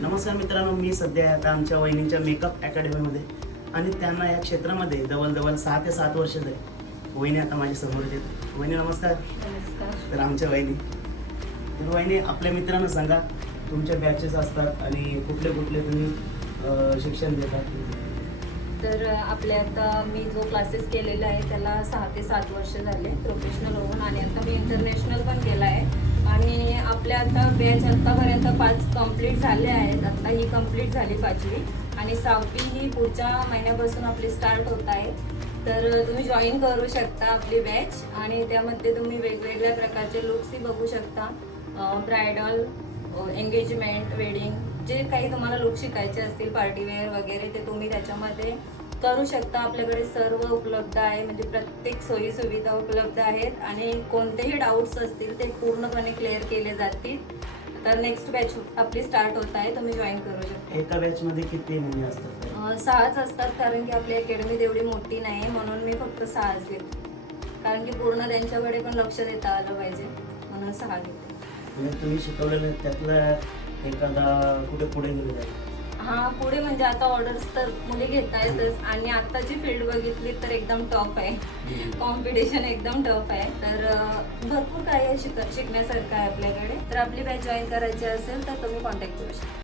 नमस्कार मित्रांनो, मी सध्या आता आमच्या वहिनींच्या मेकअप अकॅडमीमध्ये आणि त्यांना या क्षेत्रामध्ये जवळ 6 ते 7 वर्ष झाली. वहिनी आता माझ्या समोर येते. वहिनी नमस्कार. नमस्कार. तर आमच्या वहिनी, तर वहिनी आपल्या मित्रांना सांगा तुमच्या बॅचेस असतात आणि कुठले कुठले तुम्ही शिक्षण देतात. तर आपले आता मी जो क्लासेस केलेला आहे त्याला 6 ते 7 वर्ष झाले प्रोफेशनल होऊन, आणि आता मी इंटरनॅशनल पण केला आहे. आणि आपल्या आता बॅच आत्तापर्यंत 5 कंप्लीट झाले आहेत. आता ही कंप्लीट झाली 5वी आणि 6वी ही पुढच्या महिन्यापासून आपली स्टार्ट होत आहे. तर तुम्ही जॉईन करू शकता आपली बॅच, आणि त्यामध्ये तुम्ही वेगवेगळ्या प्रकारचे लुक्सही बघू शकता. ब्रायडल, एंगेजमेंट, वेडिंग, जे काही तुम्हाला लुक शिकायचे असतील, पार्टीवेअर वगैरे, ते तुम्ही त्याच्यामध्ये करू शकता. आपल्याकडे सर्व उपलब्ध आहे, म्हणजे प्रत्येक सोयी सुविधा उपलब्ध आहेत आणि कोणतेही डाऊट्स असतील ते पूर्णपणे क्लिअर केले जातील. तर नेक्स्ट बॅच आपली स्टार्ट होत आहे, तुम्ही जॉईन करू शकता. एका बॅचमध्ये किती मुली असतात? 6च असतात, कारण की आपली अकॅडमी तेवढी मोठी नाही आहे, म्हणून मी फक्त 6च घेते. कारण की पूर्ण त्यांच्याकडे पण लक्ष देता आलं पाहिजे, म्हणून 6 घेते. म्हणजे तुम्ही शिकवलेलं त्यातला एखादा कुठे पुढे गेलेला आहे? हां, पुढे म्हणजे आता ऑर्डर्स तर मुली घेत आहेतच, आणि आत्ताची फील्ड बघितली तर एकदम टफ आहे. कॉम्पिटिशन एकदम टफ आहे. तर भरपूर काही शिकण्यासारखं आहे आपल्याकडे. तर आपली बॅच जॉईन करायची असेल तर तुम्ही कॉन्टॅक्ट करू शकता.